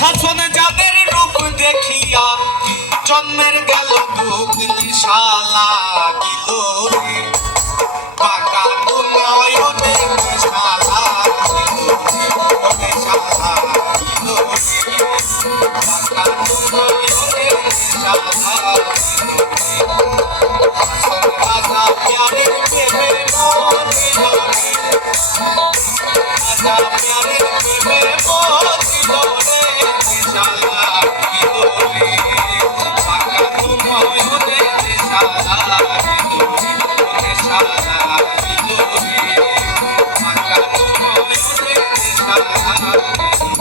হাসন যাদের রূপ দেখিয়া জন্মের গেল দুঃখ নিশালা গিল রে বাঁকা দুনয়নে নিশালা গিল রে নিশালা গিল রে বাঁকা দুনয়নে নিশালা গিল রে হাসন রাজা প্যারের প্রেমে মরিল রে রাজা প্যারের প্রেমে মরিল রে নিশালা গিল রে বাঁকা দুনয়নে নিশালা গিল রে নিশালা গিল রে বাঁকা দুনয়নে নিশালা গিল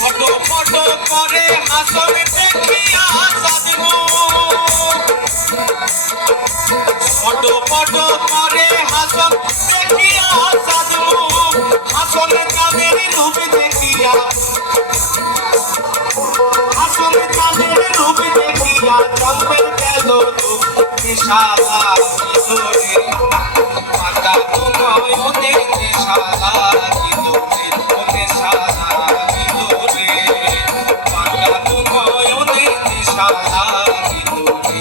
ফটো ফটো করে হাসন দেখিয়া সাজবো ফটো ফটো করে হাসন দেখিয়া সাজবো হাসন চাঁদের রূপ দেখিয়া হাসন চাঁদের রূপ দেখিয়া জন্মের গেল নিশালা গিল রে বাঁকা দুনয়নে নিশালা গিল রে নিশালা গিল রে বাঁকা দুনয়নে নিশালা গিল রে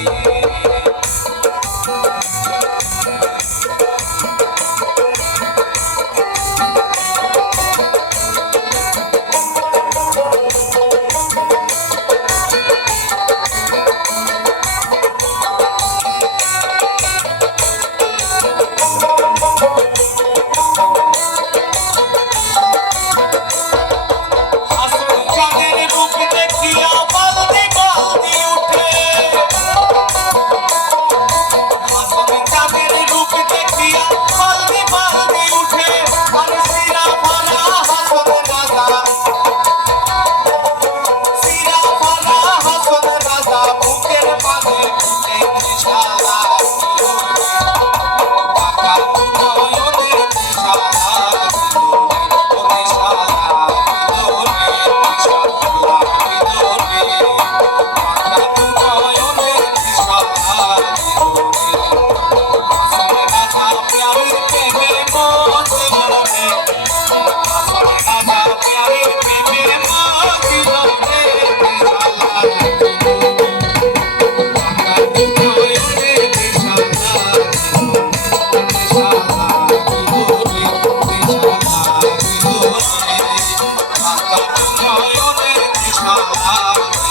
Oh,